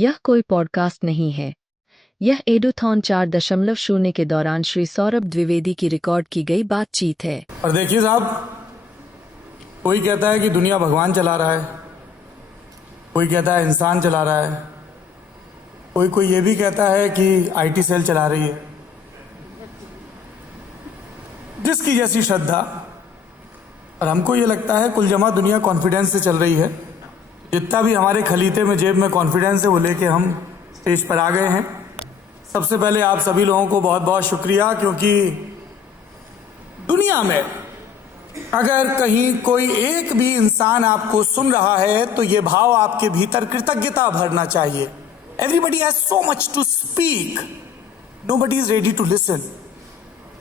यह कोई पॉडकास्ट नहीं है। यह एडुथॉन 4.0 के दौरान श्री सौरभ द्विवेदी की रिकॉर्ड की गई बातचीत है। और देखिए साहब, कोई कहता है कि दुनिया भगवान चला रहा है, कोई कहता है इंसान चला रहा है, कोई ये भी कहता है कि आईटी सेल चला रही है। जिसकी जैसी श्रद्धा। और हमको ये लगता है कुल जमा दुनिया कॉन्फिडेंस से चल रही है। जितना भी हमारे खलीते में जेब में कॉन्फिडेंस है वो लेके हम स्टेज पर आ गए हैं। सबसे पहले आप सभी लोगों को बहुत बहुत शुक्रिया, क्योंकि दुनिया में अगर कहीं कोई एक भी इंसान आपको सुन रहा है तो ये भाव आपके भीतर कृतज्ञता भरना चाहिए। Everybody has so much to speak, nobody is ready to listen.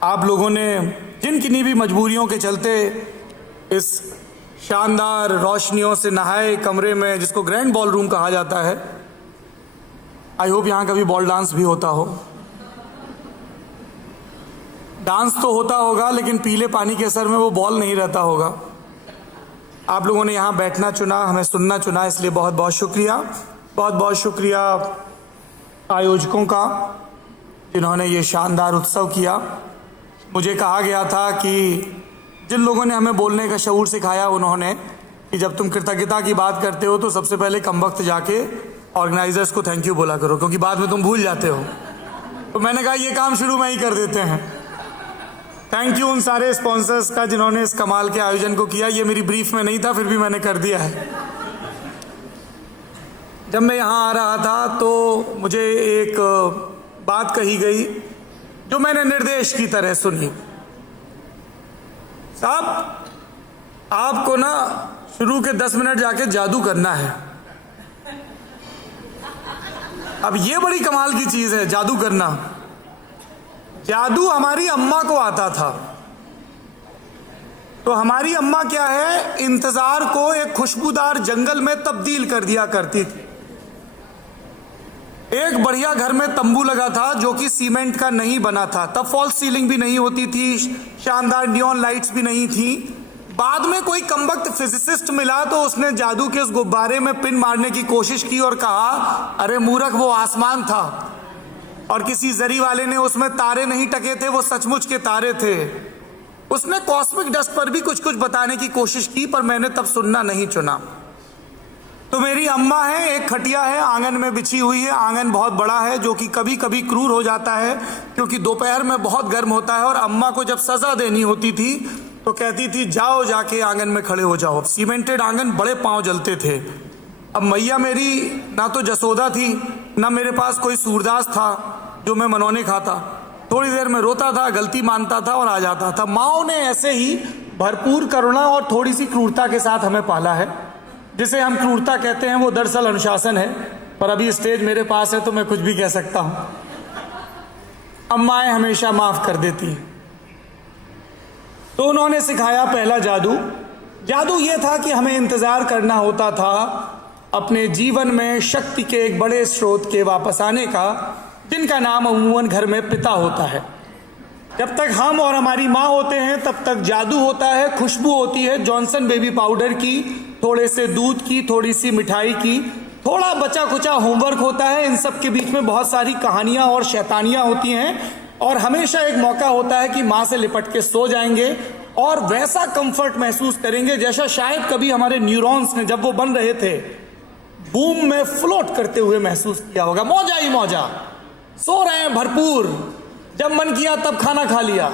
आप लोगों ने जिन किन्हीं भी मजबूरियों के चलते इस शानदार रोशनियों से नहाए कमरे में, जिसको ग्रैंड बॉल रूम कहा जाता है, आई होप यहां कभी बॉल डांस भी होता हो। डांस तो होता होगा लेकिन पीले पानी के असर में वो बॉल नहीं रहता होगा। आप लोगों ने यहाँ बैठना चुना, हमें सुनना चुना, इसलिए बहुत बहुत शुक्रिया। बहुत बहुत शुक्रिया आयोजकों का जिन्होंने ये शानदार उत्सव किया। मुझे कहा गया था कि जिन लोगों ने हमें बोलने का शऊर सिखाया, उन्होंने कि जब तुम कृतज्ञता की बात करते हो तो सबसे पहले कमबख्त जाके ऑर्गेनाइजर्स को थैंक यू बोला करो, क्योंकि बाद में तुम भूल जाते हो। तो मैंने कहा ये काम शुरू में ही कर देते हैं। थैंक यू उन सारे स्पॉन्सर्स का जिन्होंने इस कमाल के आयोजन को किया। ये मेरी ब्रीफ में नहीं था, फिर भी मैंने कर दिया है। जब मैं यहाँ आ रहा था तो मुझे एक बात कही गई जो मैंने निर्देश की तरह सुनी। साहब, आपको ना शुरू के 10 मिनट जाके जादू करना है। अब ये बड़ी कमाल की चीज है, जादू करना। जादू हमारी अम्मा को आता था। तो हमारी अम्मा क्या है, इंतजार को एक खुशबूदार जंगल में तब्दील कर दिया करती थी। एक बढ़िया घर में तंबू लगा था जो कि सीमेंट का नहीं बना था। तब फॉल्स सीलिंग भी नहीं होती थी, शानदार नियॉन लाइट्स भी नहीं थी। बाद में कोई कमबख्त फिजिसिस्ट मिला तो उसने जादू के उस गुब्बारे में पिन मारने की कोशिश की और कहा, अरे मूर्ख, वो आसमान था। और किसी जरी वाले ने उसमें तारे नहीं टके थे, वो सचमुच के तारे थे। उसने कॉस्मिक डस्ट पर भी कुछ कुछ बताने की कोशिश की, पर मैंने तब सुनना नहीं चुना। तो मेरी अम्मा है, एक खटिया है आंगन में बिछी हुई है। आंगन बहुत बड़ा है जो कि कभी कभी क्रूर हो जाता है, क्योंकि दोपहर में बहुत गर्म होता है। और अम्मा को जब सजा देनी होती थी तो कहती थी, जाओ जाके आंगन में खड़े हो जाओ। सीमेंटेड आंगन, बड़े पांव जलते थे। अब मैया मेरी ना तो जसोदा थी, ना मेरे पास कोई सूरदास था जो मैं मनौने खाता। थोड़ी देर में रोता था, गलती मानता था और आ जाता था। माओ ने ऐसे ही भरपूर करुणा और थोड़ी सी क्रूरता के साथ हमें पाला है। जिसे हम क्रूरता कहते हैं वो दरअसल अनुशासन है। पर अभी स्टेज मेरे पास है तो मैं कुछ भी कह सकता हूं। अम्माएं हमेशा माफ कर देती हैं। तो उन्होंने सिखाया पहला जादू। जादू ये था कि हमें इंतजार करना होता था अपने जीवन में शक्ति के एक बड़े स्रोत के वापस आने का, जिनका नाम अमूमन घर में पिता होता है। जब तक हम और हमारी माँ होते हैं तब तक जादू होता है, खुशबू होती है जॉनसन बेबी पाउडर की, थोड़े से दूध की, थोड़ी सी मिठाई की, थोड़ा बचा कुचा होमवर्क होता है। इन सब के बीच में बहुत सारी कहानियां और शैतानियां होती हैं। और हमेशा एक मौका होता है कि माँ से लिपट के सो जाएंगे और वैसा कंफर्ट महसूस करेंगे जैसा शायद कभी हमारे न्यूरॉन्स ने जब वो बन रहे थे बूम में फ्लोट करते हुए महसूस किया होगा। मौजा ही मौजा, सो रहे हैं भरपूर, जब मन किया तब खाना खा लिया।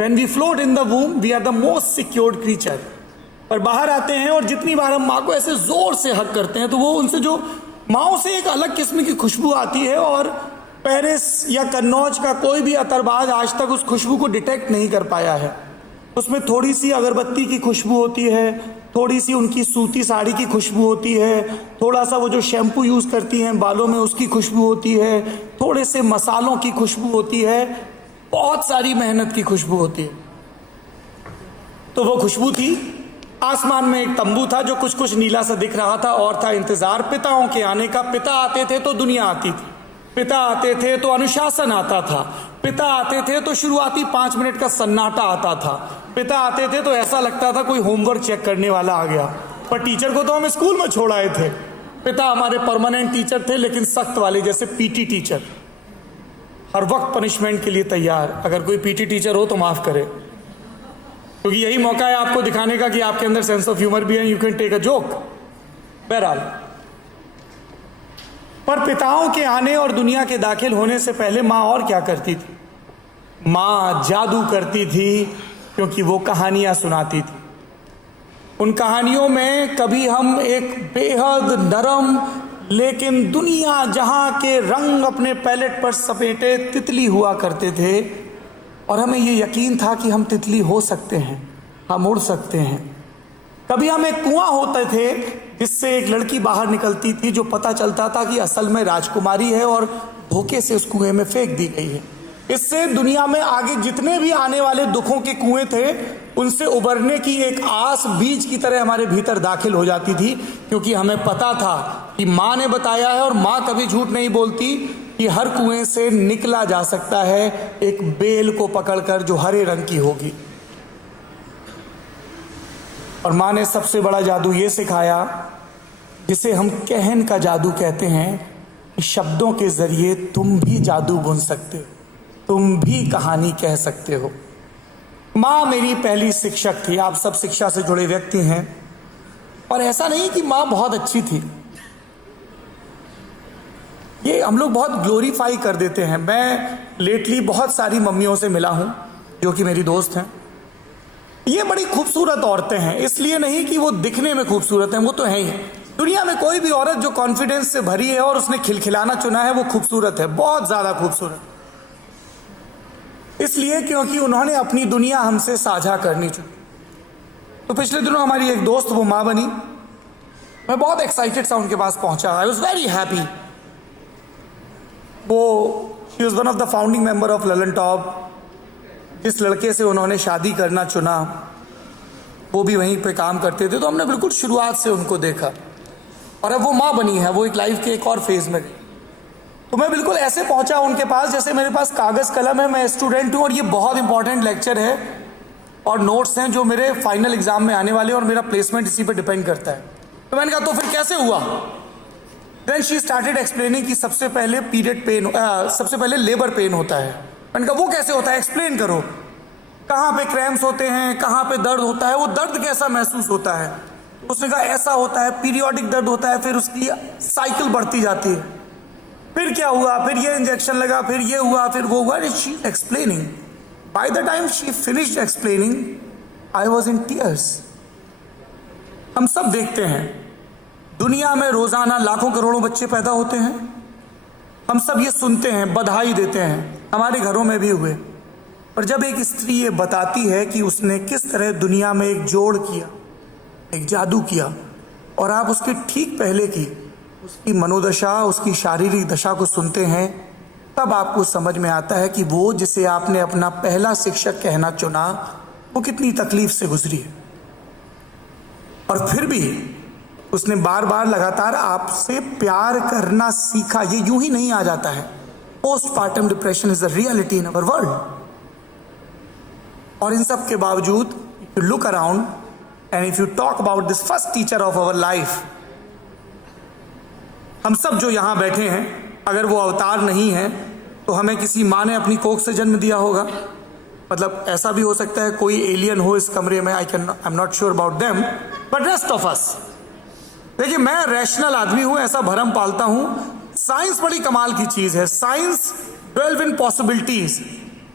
When we float in the womb, we are the most secured creature। पर बाहर आते हैं और जितनी बार हम माँ को ऐसे जोर से हक करते हैं तो वो उनसे जो माँ से एक अलग किस्म की खुशबू आती है। और पेरिस या कन्नौज का कोई भी अतरबाज आज तक उस खुशबू को डिटेक्ट नहीं कर पाया है। उसमें थोड़ी सी अगरबत्ती की खुशबू होती है, थोड़ी सी उनकी सूती साड़ी की खुशबू होती है, थोड़ा सा वो जो शैम्पू यूज करती हैं बालों में उसकी खुशबू होती है, थोड़े से मसालों की खुशबू होती है, बहुत सारी मेहनत की खुशबू होती है। तो वो खुशबू थी। आसमान में एक तंबू था जो कुछ कुछ नीला सा दिख रहा था और था इंतजार पिताओं के आने का। पिता आते थे तो दुनिया आती थी, पिता आते थे तो अनुशासन आता था, पिता आते थे तो शुरुआती 5 मिनट का सन्नाटा आता था, पिता आते थे तो ऐसा लगता था कोई होमवर्क चेक करने वाला आ गया। पर टीचर को तो हम स्कूल में छोड़ आए थे। पिता हमारे परमानेंट टीचर थे, लेकिन सख्त वाले, जैसे पीटी टीचर, हर वक्त पनिशमेंट के लिए तैयार। अगर कोई पीटी टीचर हो तो माफ करे, क्योंकि यही मौका है आपको दिखाने का कि आपके अंदर सेंस ऑफ ह्यूमर भी है, you can take a joke. बहरहाल, पर पिताओं के आने और दुनिया के दाखिल होने से पहले माँ और क्या करती थी? माँ जादू करती थी, क्योंकि वो कहानियां सुनाती थी। उन कहानियों में कभी हम एक बेहद नरम लेकिन दुनिया जहां के रंग अपने पैलेट पर सपेटे तितली हुआ करते थे, और हमें ये यकीन था कि हम तितली हो सकते हैं, हम उड़ सकते हैं। कभी हम एक कुआं होते थे जिससे एक लड़की बाहर निकलती थी, जो पता चलता था कि असल में राजकुमारी है और धोखे से उस कुएं में फेंक दी गई है। इससे दुनिया में आगे जितने भी आने वाले दुखों के कुएं थे, उनसे उबरने की एक आस बीज की तरह हमारे भीतर दाखिल हो जाती थी, क्योंकि हमें पता था कि माँ ने बताया है, और माँ कभी झूठ नहीं बोलती, कि हर कुएं से निकला जा सकता है एक बेल को पकड़कर जो हरे रंग की होगी। और माँ ने सबसे बड़ा जादू ये सिखाया, जिसे हम कहन का जादू कहते हैं, कि शब्दों के जरिए तुम भी जादू बुन सकते हो, तुम भी कहानी कह सकते हो। माँ मेरी पहली शिक्षक थी। आप सब शिक्षा से जुड़े व्यक्ति हैं, और ऐसा नहीं कि माँ बहुत अच्छी थी, ये हम लोग बहुत ग्लोरीफाई कर देते हैं। मैं लेटली बहुत सारी मम्मियों से मिला हूं जो कि मेरी दोस्त हैं। ये बड़ी खूबसूरत औरतें हैं, इसलिए नहीं कि वो दिखने में खूबसूरत हैं, वो तो है ही। दुनिया में कोई भी औरत जो कॉन्फिडेंस से भरी है और उसने खिलखिलाना चुना है, वो खूबसूरत है, बहुत ज्यादा खूबसूरत। इसलिए क्योंकि उन्होंने अपनी दुनिया हमसे साझा करनी चुनी। तो पिछले दिनों हमारी एक दोस्त वो माँ बनी। मैं बहुत एक्साइटेड सा उनके पास पहुंचा। I was very happy. She was one of the founding member of Lalan top. जिस लड़के से उन्होंने शादी करना चुना, वो भी वहीं पे काम करते थे। तो हमने बिल्कुल शुरुआत से उनको देखा, और अब वो माँ बनी है, वो एक लाइफ के एक और फेज में गई। तो मैं बिल्कुल ऐसे पहुंचा उनके पास जैसे मेरे पास कागज कलम है, मैं स्टूडेंट हूं, और ये बहुत इंपॉर्टेंट लेक्चर है और नोट्स हैं जो मेरे फाइनल एग्जाम में आने वाले, और मेरा प्लेसमेंट इसी पे डिपेंड करता है। तो मैंने कहा तो फिर कैसे हुआ? देन शी स्टार्टेड एक्सप्लेनिंग कि सबसे पहले पीरियड पेन, सबसे पहले लेबर पेन होता है। मैंने कहा वो कैसे होता है, एक्सप्लेन करो। कहाँ पे क्रैम्प्स होते हैं, कहाँ पे दर्द होता है, वो दर्द कैसा महसूस होता है? उसने कहा ऐसा होता है, पीरियोडिक दर्द होता है, फिर उसकी साइकिल बढ़ती जाती है। फिर क्या हुआ, फिर ये इंजेक्शन लगा, फिर ये हुआ, फिर वो हुआ। She explaining. By the time she finished explaining, I was in tears. हम सब देखते हैं दुनिया में रोजाना लाखों करोड़ों बच्चे पैदा होते हैं। हम सब ये सुनते हैं, बधाई देते हैं, हमारे घरों में भी हुए। पर जब एक स्त्री ये बताती है कि उसने किस तरह दुनिया में एक जोड़ किया, एक जादू किया, और आप उसके ठीक पहले की उसकी मनोदशा, उसकी शारीरिक दशा को सुनते हैं, तब आपको समझ में आता है कि वो जिसे आपने अपना पहला शिक्षक कहना चुना, वो कितनी तकलीफ से गुजरी है। और फिर भी उसने बार बार लगातार आपसे प्यार करना सीखा। ये यूं ही नहीं आ जाता है। Postpartum depression is a reality in our world. और इन सब के बावजूद if you look around and if you talk about this first teacher of our life, हम सब जो यहां बैठे हैं, अगर वो अवतार नहीं है तो हमें किसी माँ ने अपनी कोख से जन्म दिया होगा। मतलब ऐसा भी हो सकता है कोई एलियन हो इस कमरे में, I am not sure about them, but rest of us. देखिए, मैं रैशनल आदमी हूं, ऐसा भरम पालता हूं। साइंस बड़ी कमाल की चीज है। साइंस डेल्व इन पॉसिबिलिटीज।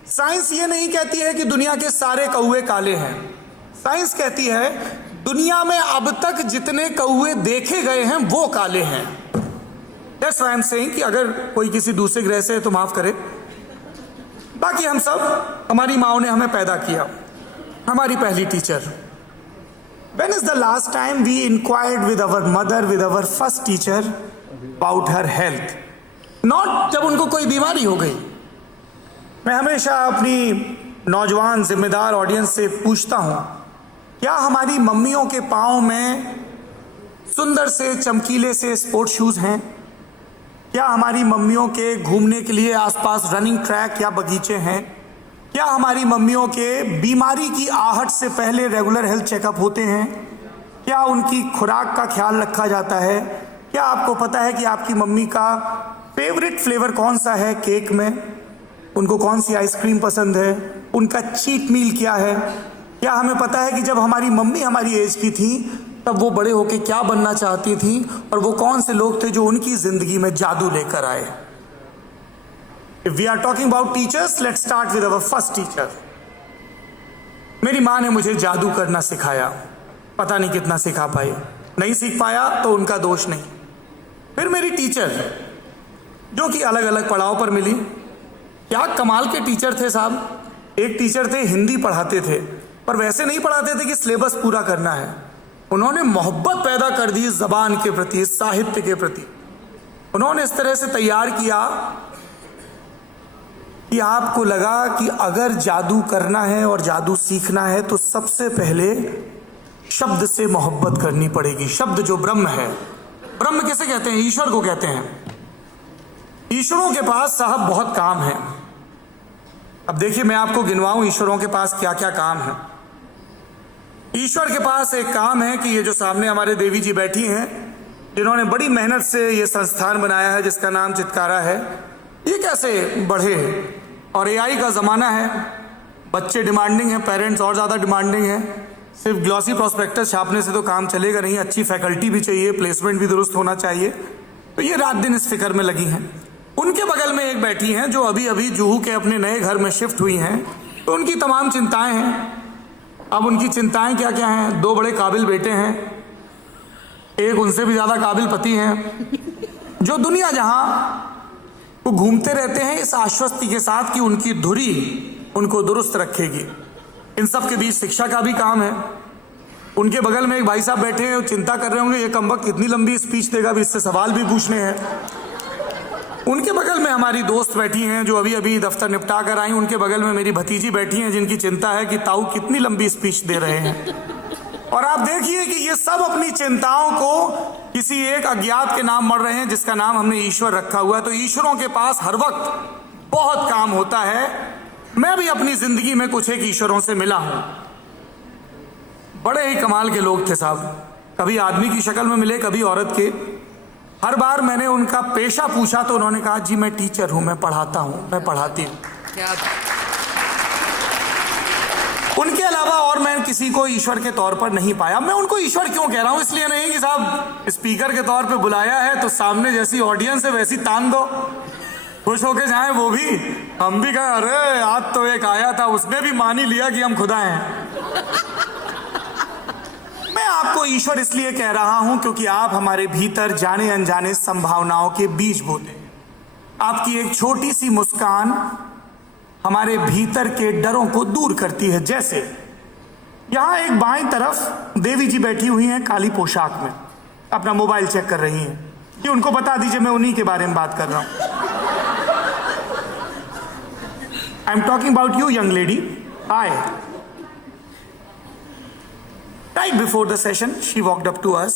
साइंस ये नहीं कहती है कि दुनिया के सारे कौवे काले हैं। साइंस कहती है दुनिया में अब तक जितने कौवे देखे गए हैं वो काले हैं। That's why I am saying कि अगर कोई किसी दूसरे ग्रह से है तो माफ करे। बाकी हम सब, हमारी माओ ने हमें पैदा किया, हमारी पहली teacher. When is the last time we inquired with our mother, with our first teacher about her health? Not जब उनको कोई बीमारी हो गई। मैं हमेशा अपनी नौजवान जिम्मेदार ऑडियंस से पूछता हूं, क्या हमारी मम्मियों के पाँव में सुंदर से चमकीले से स्पोर्ट्स शूज हैं? क्या हमारी मम्मियों के घूमने के लिए आसपास रनिंग ट्रैक या बगीचे हैं? क्या हमारी मम्मियों के बीमारी की आहट से पहले रेगुलर हेल्थ चेकअप होते हैं? क्या उनकी खुराक का ख्याल रखा जाता है? क्या क्या आपको पता है कि आपकी मम्मी का फेवरेट फ्लेवर कौन सा है केक में? उनको कौन सी आइसक्रीम पसंद है? उनका चीट मील क्या है? क्या हमें पता है कि जब हमारी मम्मी हमारी एज की थी तब वो बड़े होके क्या बनना चाहती थी और वो कौन से लोग थे जो उनकी जिंदगी में जादू लेकर आए? If we are talking about teachers, let's start with our first teacher. मेरी माँ ने मुझे जादू करना सिखाया। पता नहीं कितना सिखा पाई, नहीं सीख पाया तो उनका दोष नहीं। फिर मेरी टीचर जो कि अलग अलग पड़ाव पर मिली, क्या कमाल के टीचर थे साहब। एक टीचर थे, हिंदी पढ़ाते थे, पर वैसे नहीं पढ़ाते थे कि सिलेबस पूरा करना है। उन्होंने मोहब्बत पैदा कर दी जबान के प्रति, साहित्य के प्रति। उन्होंने इस तरह से तैयार किया कि आपको लगा कि अगर जादू करना है और जादू सीखना है तो सबसे पहले शब्द से मोहब्बत करनी पड़ेगी। शब्द जो ब्रह्म है, ब्रह्म किसे कहते हैं? ईश्वर को कहते हैं। ईश्वरों के पास साहब बहुत काम है। अब देखिए, मैं आपको गिनवाऊं ईश्वरों के पास क्या क्या काम है। ईश्वर के पास एक काम है कि ये जो सामने हमारे देवी जी बैठी हैं, जिन्होंने बड़ी मेहनत से ये संस्थान बनाया है जिसका नाम चितकारा है, ये कैसे बढ़े? और एआई का ज़माना है, बच्चे डिमांडिंग हैं, पेरेंट्स और ज़्यादा डिमांडिंग हैं। सिर्फ ग्लॉसी प्रॉस्पेक्टस छापने से तो काम चलेगा नहीं, अच्छी फैकल्टी भी चाहिए, प्लेसमेंट भी दुरुस्त होना चाहिए। तो ये रात दिन इस फिक्र में लगी हैं। उनके बगल में एक बैठी हैं जो अभी अभी जुहू के अपने नए घर में शिफ्ट हुई हैं, तो उनकी तमाम चिंताएं हैं। अब उनकी चिंताएं क्या क्या हैं? 2 बड़े काबिल बेटे हैं, एक उनसे भी ज़्यादा काबिल पति हैं, जो दुनिया जहां वो घूमते रहते हैं इस आश्वस्ति के साथ कि उनकी धुरी उनको दुरुस्त रखेगी। इन सब के बीच शिक्षा का भी काम है। उनके बगल में एक भाई साहब बैठे हैं, चिंता कर रहे होंगे ये कमबख्त कितनी लंबी स्पीच देगा, भी इससे सवाल भी पूछने हैं। उनके बगल में हमारी दोस्त बैठी हैं जो अभी अभी दफ्तर निपटा कर आई। उनके बगल में मेरी भतीजी बैठी हैं जिनकी चिंता है कि ताऊ कितनी लंबी स्पीच दे रहे हैं। और आप देखिए कि ये सब अपनी चिंताओं को किसी एक अज्ञात के नाम मर रहे हैं जिसका नाम हमने ईश्वर रखा हुआ है। तो ईश्वरों के पास हर वक्त बहुत काम होता है। मैं भी अपनी जिंदगी में कुछ एक ईश्वरों से मिला हूं, बड़े ही कमाल के लोग थे साहब। कभी आदमी की शक्ल में मिले, कभी औरत के। हर बार मैंने उनका पेशा पूछा तो उन्होंने कहा जी मैं टीचर हूं, मैं पढ़ाता हूं, मैं पढ़ाती हूं। उनके अलावा और मैं किसी को ईश्वर के तौर पर नहीं पाया। मैं उनको ईश्वर क्यों कह रहा हूं? इसलिए नहीं कि साहब स्पीकर के तौर पे बुलाया है तो सामने जैसी ऑडियंस है वैसी तान दो, खुश होके जाएं वो भी, हम भी कहें अरे आज तो एक आया था उसने भी मान ही लिया कि हम खुदा हैं। मैं आपको ईश्वर इसलिए कह रहा हूं क्योंकि आप हमारे भीतर जाने अनजाने संभावनाओं के बीज बोते हैं। आपकी एक छोटी सी मुस्कान हमारे भीतर के डरों को दूर करती है। जैसे यहां एक बाईं तरफ देवी जी बैठी हुई हैं काली पोशाक में, अपना मोबाइल चेक कर रही हैं। ये उनको बता दीजिए मैं उन्हीं के बारे में बात कर रहा हूं। I am talking about you young lady. Hi. Right before the session she walked up to us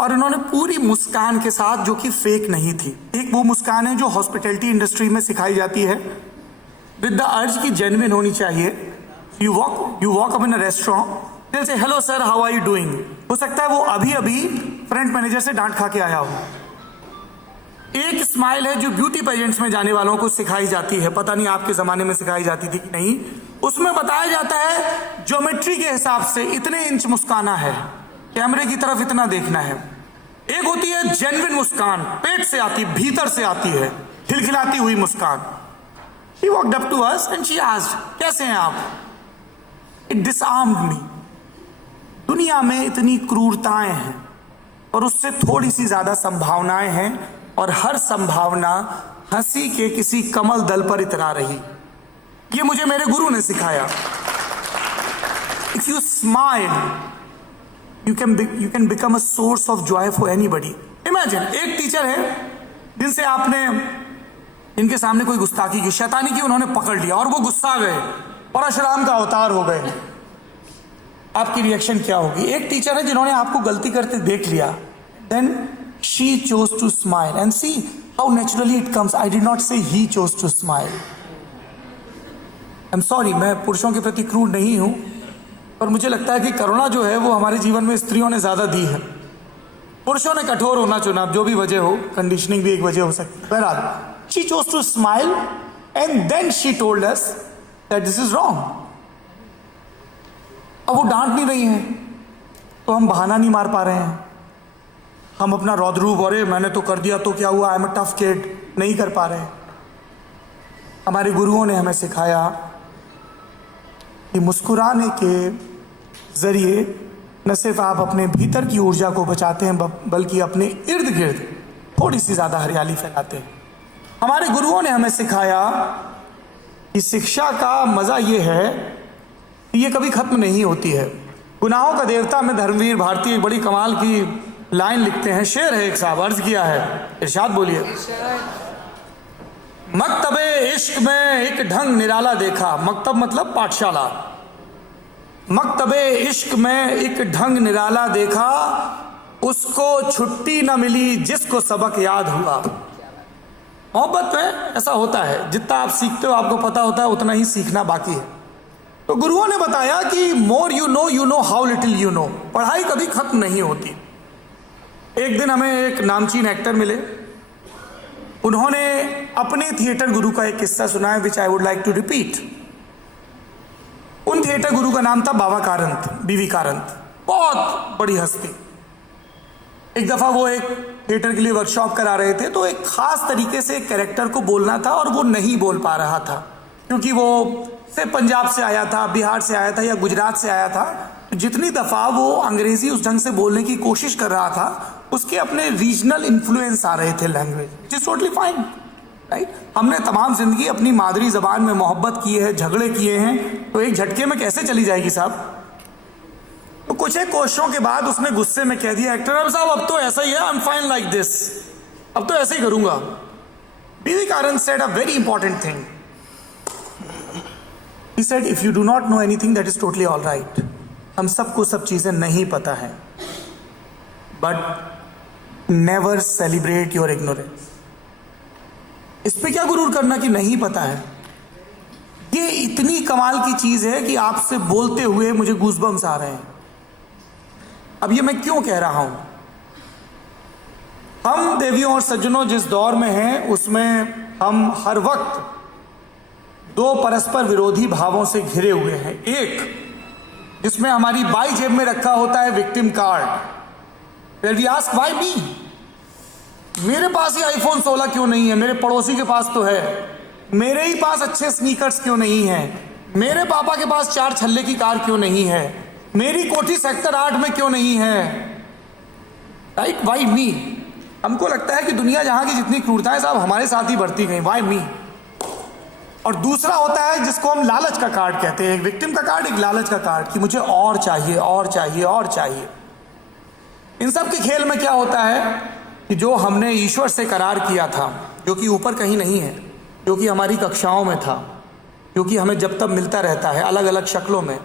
और उन्होंने पूरी मुस्कान के साथ, जो कि फेक नहीं थी, एक वो मुस्कान है जो हॉस्पिटैलिटी इंडस्ट्री में सिखाई जाती है, विद द अर्ज की जेन्युइन होनी चाहिए। You walk up in a restaurant, दिल से hello sir how are you doing. हो सकता है वो अभी अभी फ्रंट मैनेजर से डांट खा के आया हो। एक स्माइल है जो ब्यूटी पेजेंट्स में जाने वालों को सिखाई जाती है, पता नहीं आपके जमाने में सिखाई जाती थी कि नहीं। उसमें बताया जाता है ज्योमेट्री के हिसाब से इतने इंच मुस्काना है, कैमरे की तरफ इतना देखना है। एक होती है जेन्युइन मुस्कान, पेट से आती, भीतर से आती है, खिलखिलाती हुई मुस्कान। She walked up to us and she asked, कैसे हैं आप? It disarmed me. दुनिया में इतनी क्रूरताएं हैं और उससे थोड़ी सी ज्यादा संभावनाएं हैं, और हर संभावना हंसी के किसी कमल दल पर इतरा रही। ये मुझे मेरे गुरु ने सिखाया। If you smile, you can become a source of joy for anybody. Imagine, एक टीचर है जिनसे आपने, इनके सामने कोई गुस्ताखी की, शैतानी की, उन्होंने पकड़ लिया और वो गुस्सा गए, परशुराम का अवतार हो गए। आपकी रिएक्शन क्या होगी? एक टीचर है जिन्होंने आपको गलती करते देख लिया, then she chose to smile and see how naturally it comes. I did not say he chose to smile. I'm sorry, मैं पुरुषों के प्रति क्रूर नहीं हूं, पर मुझे लगता है कि करुणा जो है वो हमारे जीवन में स्त्रियों ने ज्यादा दी है। पुरुषों ने कठोर होना चुना, जो भी वजह हो, कंडीशनिंग भी एक वजह हो सकती है। बहरहाल, she chose to smile and then she told us that this is wrong. अब वो डांट नहीं रही हैं तो हम बहाना नहीं मार पा रहे हैं, हम अपना रौद्रूप अरे मैंने तो कर दिया तो क्या हुआ, I am a tough kid नहीं कर पा रहे। हमारे गुरुओं ने हमें सिखाया कि मुस्कुराने के जरिए न सिर्फ आप अपने भीतर की ऊर्जा को बचाते हैं बल्कि अपने इर्द गिर्द थोड़ी सी ज्यादा हरियाली फैलाते हैं। हमारे गुरुओं ने हमें सिखाया कि शिक्षा का मजा ये है कि ये कभी खत्म नहीं होती है। गुनाहों का देवता में धर्मवीर भारती एक बड़ी कमाल की लाइन लिखते हैं, शेर है एक साहब, अर्ज किया है, इरशाद बोलिए। मकतबे इश्क में एक ढंग निराला देखा, मकतब मतलब पाठशाला, मकतबे इश्क में एक ढंग निराला देखा, उसको छुट्टी न मिली जिसको सबक याद हुआ। मोहब्बत में ऐसा होता है, जितना आप सीखते हो आपको पता होता है उतना ही सीखना बाकी है। तो गुरुओं ने बताया कि more you know how little you know, पढ़ाई कभी खत्म नहीं होती। एक दिन हमें एक नामचीन एक्टर मिले, उन्होंने अपने थिएटर गुरु का एक किस्सा सुनाया which I would like to repeat. उन थिएटर गुरु का नाम था बाबा कारंत, बीवी कारंत, बहुत बड़ी हस्ती। एक दफा वो एक थिएटर के लिए वर्कशॉप करा रहे थे, तो एक खास तरीके से एक कैरेक्टर को बोलना था और वो नहीं बोल पा रहा था क्योंकि वो से पंजाब से आया था, बिहार से आया था या गुजरात से आया था। तो जितनी दफा वो अंग्रेजी उस ढंग से बोलने की कोशिश कर रहा था उसके अपने रीजनल इन्फ्लुएंस आ रहे थे language, which is totally fine, right. हमने तमाम जिंदगी अपनी मादरी जबान में मोहब्बत की है, झगड़े किए हैं, तो एक झटके में कैसे चली जाएगी साहब। तो कुछ एक कोशिशों के बाद उसने गुस्से में कह दिया, एक्टर साहब अब तो ऐसा ही है, I am fine like this, अब तो ऐसे ही करूंगा। B V Karanth said a very important thing, he said if you do not know anything that is totally all right, हम सबको सब चीजें नहीं पता है, but never celebrate your ignorance। इस पे क्या गुरूर करना कि नहीं पता है, ये इतनी कमाल की चीज है कि आपसे बोलते हुए मुझे गूज़बम्स आ रहे हैं। अब ये मैं क्यों कह रहा हूं, हम देवियों और सज्जनों जिस दौर में हैं उसमें हम हर वक्त दो परस्पर विरोधी भावों से घिरे हुए हैं। एक जिसमें हमारी बाई जेब में रखा होता है victim card, where we ask why me, मेरे पास ही आईफोन 16 क्यों नहीं है, मेरे पड़ोसी के पास तो है, मेरे ही पास अच्छे स्नीकर्स क्यों नहीं है, मेरे पापा के पास 4 छल्ले की कार क्यों नहीं है, मेरी कोठी सेक्टर 8 में क्यों नहीं है, राइट, व्हाई मी। हमको लगता है कि दुनिया जहां की जितनी क्रूरता है साहब हमारे साथ ही बढ़ती गई, व्हाई मी। और दूसरा होता है जिसको हम लालच का कार्ड कहते हैं, एक विक्टिम का कार्ड, एक लालच का कार्ड, कि मुझे और चाहिए और चाहिए और चाहिए। इन सब के खेल में क्या होता है कि जो हमने ईश्वर से करार किया था, जो कि ऊपर कहीं नहीं है, जो कि हमारी कक्षाओं में था, जो कि हमें जब तब मिलता रहता है अलग अलग शक्लों में,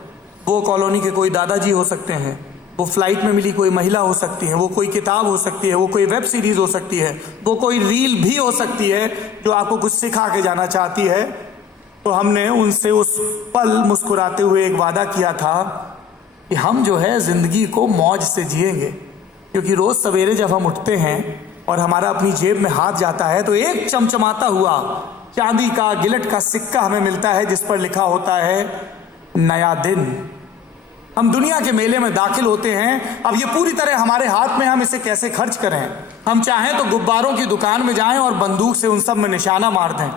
वो कॉलोनी के कोई दादाजी हो सकते हैं, वो फ्लाइट में मिली कोई महिला हो सकती है, वो कोई किताब हो सकती है, वो कोई वेब सीरीज हो सकती है, वो कोई रील भी हो सकती है जो आपको कुछ सिखा के जाना चाहती है। तो हमने उनसे उस पल मुस्कुराते हुए एक वादा किया था कि हम जो है जिंदगी को मौज से जिएंगे, क्योंकि रोज सवेरे जब हम उठते हैं और हमारा अपनी जेब में हाथ जाता है तो एक चमचमाता हुआ चांदी का गिलट का सिक्का हमें मिलता है जिस पर लिखा होता है नया दिन। हम दुनिया के मेले में दाखिल होते हैं, अब ये पूरी तरह हमारे हाथ में, हम इसे कैसे खर्च करें। हम चाहें तो गुब्बारों की दुकान में जाएं और बंदूक से उन सब में निशाना मार दें,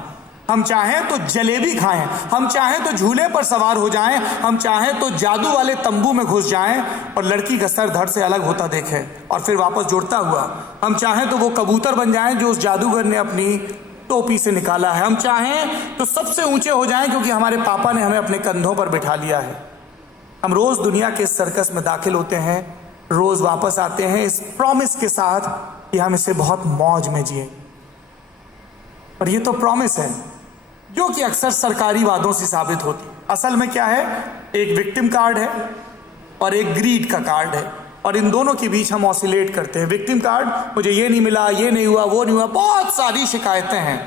हम चाहें तो जलेबी खाएं, हम चाहें तो झूले पर सवार हो जाएं, हम चाहें तो जादू वाले तंबू में घुस जाएं और लड़की का सर धड़ से अलग होता देखें और फिर वापस जुड़ता हुआ। हम चाहें तो वो कबूतर बन जाएं जो उस जादूगर ने अपनी टोपी से निकाला है, हम चाहें तो सबसे ऊंचे हो जाएं क्योंकि हमारे पापा ने हमें अपने कंधों पर बिठा लिया है। हम रोज दुनिया के सर्कस में दाखिल होते हैं, रोज वापस आते हैं इस प्रॉमिस के साथ कि हम इसे बहुत मौज में जिए। और ये तो प्रॉमिस है जो कि अक्सर सरकारी वादों से साबित होती। असल में क्या है, एक विक्टिम कार्ड है और एक ग्रीड का कार्ड है, और इन दोनों के बीच हम ऑसिलेट करते हैं। विक्टिम कार्ड, मुझे ये नहीं मिला, ये नहीं हुआ, वो नहीं हुआ, बहुत सारी शिकायतें हैं।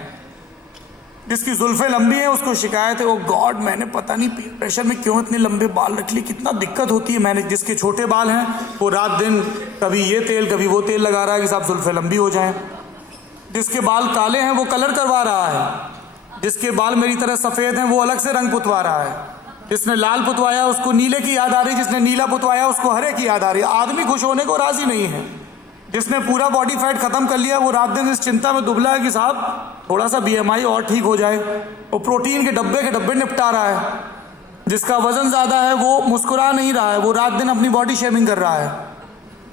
जिसकी जुल्फे लंबी है उसको शिकायत है, ओ गॉड मैंने पता नहीं पीयर प्रेशर में क्यों इतने लंबे बाल रख लिए, कितना दिक्कत होती है। मैंने जिसके छोटे बाल हैं वो रात दिन कभी ये तेल कभी वो तेल लगा रहा है कि साहब जुल्फे लंबी हो जाएं। जिसके बाल काले हैं वो कलर करवा रहा है, जिसके बाल मेरी तरह सफ़ेद हैं वो अलग से रंग पुतवा रहा है। जिसने लाल पुतवाया उसको नीले की याद आ रही, जिसने नीला पुतवाया उसको हरे की याद आ रही। आदमी खुश होने को राजी नहीं है। जिसने पूरा बॉडी फैट खत्म कर लिया वो रात दिन इस चिंता में दुबला है कि साहब थोड़ा सा BMI और ठीक हो जाए। वो प्रोटीन के डब्बे निपटा रहा है। जिसका वजन ज़्यादा है वो मुस्कुरा नहीं रहा है, वो रात दिन अपनी बॉडी शेमिंग कर रहा है,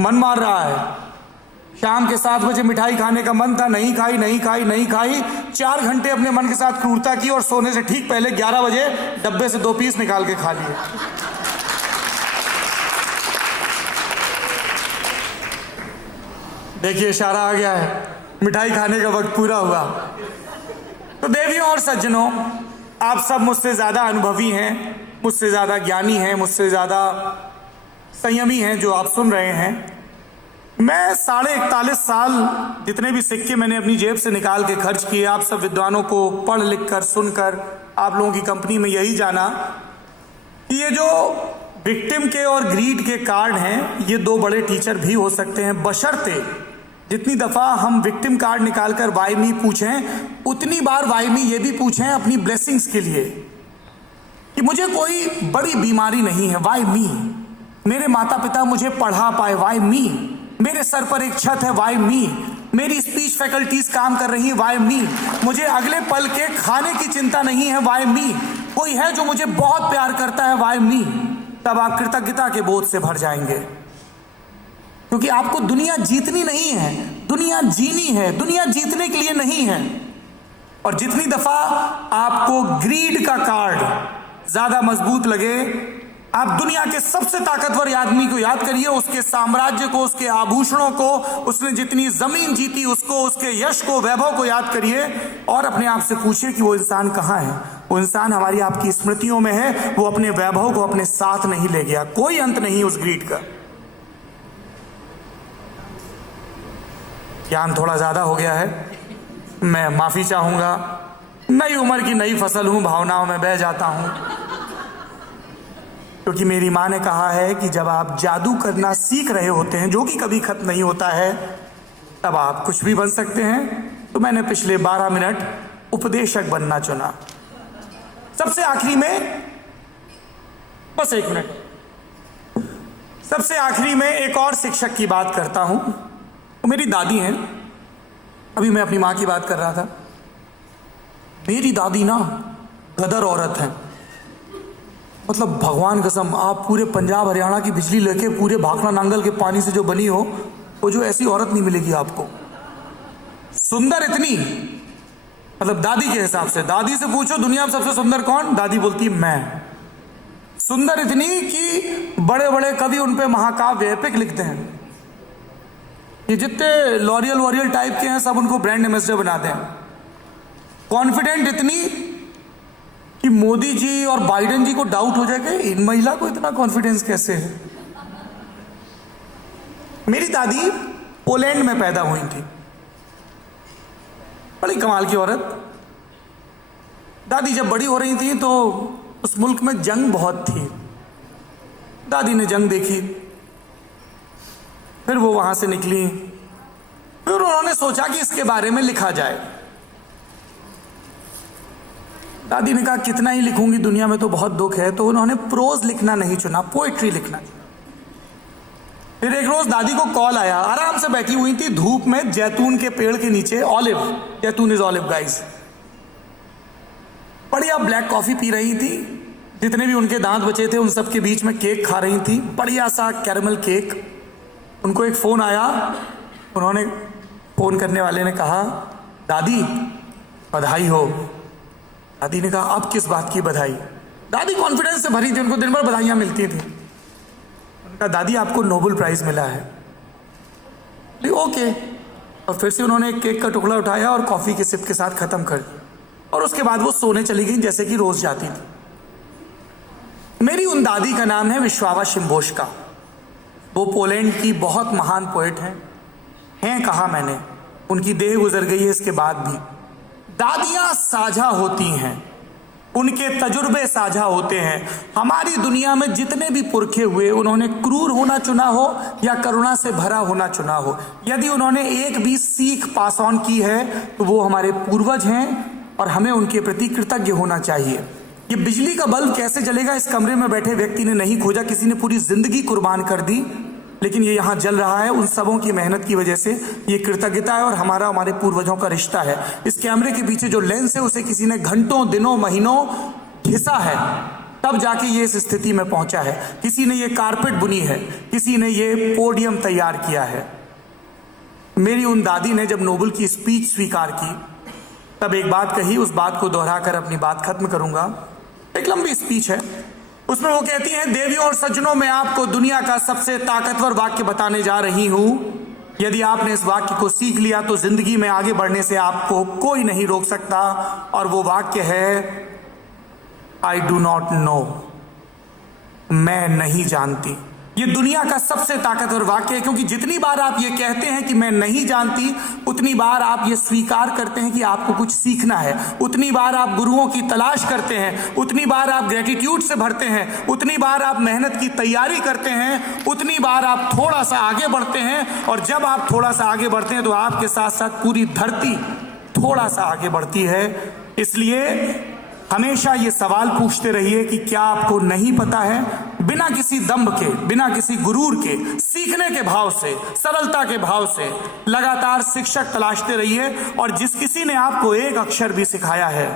मन मार रहा है। शाम के 7 बजे मिठाई खाने का मन था, नहीं खाई नहीं खाई नहीं खाई। 4 घंटे अपने मन के साथ क्रूरता की और सोने से ठीक पहले 11 बजे डब्बे से 2 पीस निकाल के खा लिए। देखिए इशारा आ गया है, मिठाई खाने का वक्त पूरा हुआ। तो देवियों और सज्जनों, आप सब मुझसे ज़्यादा अनुभवी हैं, मुझसे ज़्यादा ज्ञानी हैं, मुझसे ज़्यादा संयमी हैं जो आप सुन रहे हैं। मैं 41.5 साल जितने भी सिक्के मैंने अपनी जेब से निकाल के खर्च किए, आप सब विद्वानों को पढ़ लिख कर सुनकर आप लोगों की कंपनी में यही जाना कि ये जो विक्टिम के और ग्रीड के कार्ड हैं ये 2 बड़े टीचर भी हो सकते हैं, बशर्ते जितनी दफ़ा हम विक्टिम कार्ड निकालकर वाई मी पूछें उतनी बार वाई मी ये भी पूछें अपनी ब्लेसिंग्स के लिए कि मुझे कोई बड़ी बीमारी नहीं है, वाई मी। मेरे माता पिता मुझे पढ़ा पाए, वाई मी। मेरे सर पर एक छत है, वाई मी। मेरी स्पीच फैकल्टीज काम कर रही है, वाई मी। मुझे अगले पल के खाने की चिंता नहीं है, वाई मी। कोई है जो मुझे बहुत प्यार करता है, वाई मी। तब आप कृतज्ञता के बोझ से भर जाएंगे, क्योंकि आपको दुनिया जीतनी नहीं है, दुनिया जीनी है, दुनिया जीतने के लिए नहीं है। और जितनी दफा आपको ग्रीड का कार्ड ज्यादा मजबूत लगे, आप दुनिया के सबसे ताकतवर आदमी को याद करिए, उसके साम्राज्य को, उसके आभूषणों को, उसने जितनी जमीन जीती उसको, उसके यश को, वैभव को याद करिए और अपने आप से पूछिए कि वो इंसान कहाँ है। वो इंसान हमारी आपकी स्मृतियों में है, वो अपने वैभव को अपने साथ नहीं ले गया। कोई अंत नहीं उस ग्रीड का। ज्ञान थोड़ा ज्यादा हो गया है, मैं माफी चाहूंगा। नई उम्र की नई फसल हूं, भावनाओं में बह जाता हूं, क्योंकि मेरी माँ ने कहा है कि जब आप जादू करना सीख रहे होते हैं, जो कि कभी खत्म नहीं होता है, तब आप कुछ भी बन सकते हैं। तो मैंने पिछले 12 मिनट उपदेशक बनना चुना। सबसे आखिरी में, बस 1 मिनट, सबसे आखिरी में एक और शिक्षक की बात करता हूं। वो मेरी दादी हैं। अभी मैं अपनी माँ की बात कर रहा था। मेरी दादी ना गदर औरत है, मतलब भगवान कसम, आप पूरे पंजाब हरियाणा की बिजली लेके पूरे भाखड़ा नांगल के पानी से जो बनी हो, वो जो ऐसी औरत नहीं मिलेगी आपको। सुंदर इतनी, मतलब दादी के हिसाब से, दादी से पूछो दुनिया में सबसे सुंदर कौन, दादी बोलती है मैं। सुंदर इतनी कि बड़े बड़े कवि उन पे महाकाव्य एपिक लिखते हैं। ये जितने लॉरियल टाइप के हैं सब उनको ब्रांड एम्बेसडर बनाते हैं। कॉन्फिडेंट इतनी कि मोदी जी और बाइडेन जी को डाउट हो जाएगा इन महिला को इतना कॉन्फिडेंस कैसे है। मेरी दादी पोलैंड में पैदा हुई थी, बड़ी कमाल की औरत। दादी जब बड़ी हो रही थी तो उस मुल्क में जंग बहुत थी। दादी ने जंग देखी, फिर वो वहां से निकली, फिर उन्होंने सोचा कि इसके बारे में लिखा जाए। दादी ने कहा कितना ही लिखूंगी, दुनिया में तो बहुत दुख है। तो उन्होंने प्रोज लिखना नहीं चुना, पोएट्री लिखना चुना। फिर एक रोज दादी को कॉल आया, आराम से बैठी हुई थी धूप में जैतून के पेड़ के नीचे, ऑलिव, जैतून इज ऑलिव गाइस, बढ़िया ब्लैक कॉफी पी रही थी। जितने भी उनके दांत बचे थे उन सब के बीच में केक खा रही थी, बढ़िया सा कैरमल केक। उनको एक फोन आया, उन्होंने, फोन करने वाले ने कहा दादी बधाई हो। दादी ने कहा अब किस बात की बधाई। दादी कॉन्फिडेंस से भरी थी, उनको दिन भर बधाइयां मिलती थी। उन्होंने कहा दादी आपको नोबेल प्राइज मिला है। ओके। और फिर से उन्होंने एक केक का टुकड़ा उठाया और कॉफी के सिप के साथ खत्म कर दिया, और उसके बाद वो सोने चली गई जैसे कि रोज जाती थी। मेरी उन दादी का नाम है विश्वावा शिम्बोष्का। वो पोलैंड की बहुत महान पोएट हैं। कहा मैंने, उनकी देह गुजर गई है इसके बाद भी। दादियां साझा होती हैं, उनके तजुर्बे साझा होते हैं। हमारी दुनिया में जितने भी पुरखे हुए, उन्होंने क्रूर होना चुना हो या करुणा से भरा होना चुना हो, यदि उन्होंने एक भी सीख पास ऑन की है तो वो हमारे पूर्वज हैं और हमें उनके प्रति कृतज्ञ होना चाहिए। ये बिजली का बल्ब कैसे जलेगा, इस कमरे में बैठे व्यक्ति ने नहीं खोजा, किसी ने पूरी जिंदगी कुर्बान कर दी, लेकिन ये यहाँ जल रहा है उन सबों की मेहनत की वजह से। ये कृतज्ञता है और हमारे पूर्वजों का रिश्ता है। इस कैमरे के पीछे जो लेंस है उसे किसी ने घंटों, दिनों, महीनों घिसा है, तब जाके ये इस स्थिति में पहुंचा है। किसी ने ये कारपेट बुनी है, किसी ने ये पोडियम तैयार किया है। मेरी उन दादी ने जब नोबेल की स्पीच स्वीकार की तब एक बात कही, उस बात को दोहराकर अपनी बात खत्म करूंगा। एक लंबी स्पीच है, उसमें वो कहती हैं, देवियों और सज्जनों, मैं आपको दुनिया का सबसे ताकतवर वाक्य बताने जा रही हूं। यदि आपने इस वाक्य को सीख लिया तो जिंदगी में आगे बढ़ने से आपको कोई नहीं रोक सकता। और वो वाक्य है, आई डू नॉट नो, मैं नहीं जानती। ये दुनिया का सबसे ताकतवर वाक्य है, क्योंकि जितनी बार आप ये कहते हैं कि मैं नहीं जानती, उतनी बार आप ये स्वीकार करते हैं कि आपको कुछ सीखना है, उतनी बार आप गुरुओं की तलाश करते हैं, उतनी बार आप ग्रेटिट्यूड से भरते हैं, उतनी बार आप मेहनत की तैयारी करते हैं, उतनी बार आप थोड़ा सा आगे बढ़ते हैं। और जब आप थोड़ा सा आगे बढ़ते हैं तो आपके साथ साथ पूरी धरती थोड़ा सा आगे बढ़ती है। इसलिए हमेशा ये सवाल पूछते रहिए कि क्या आपको नहीं पता है। बिना किसी दंभ के, बिना किसी गुरूर के, सीखने के भाव से, सरलता के भाव से लगातार शिक्षक तलाशते रहिए। और जिस किसी ने आपको एक अक्षर भी सिखाया है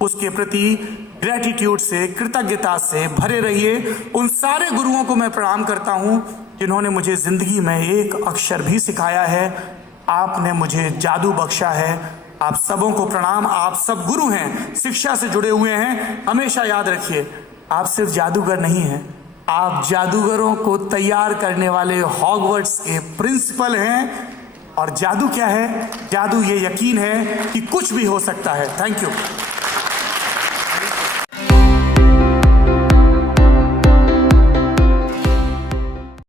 उसके प्रति ग्रेटिट्यूड से, कृतज्ञता से भरे रहिए। उन सारे गुरुओं को मैं प्रणाम करता हूं जिन्होंने मुझे जिंदगी में एक अक्षर भी सिखाया है। आपने मुझे जादू बख्शा है। आप सबों को प्रणाम। आप सब गुरु हैं, शिक्षा से जुड़े हुए हैं। हमेशा याद रखिए, आप सिर्फ जादूगर नहीं हैं, आप जादूगरों को तैयार करने वाले हॉगवर्ट्स के प्रिंसिपल हैं। और जादू क्या है? जादू ये यकीन है कि कुछ भी हो सकता है। Thank you.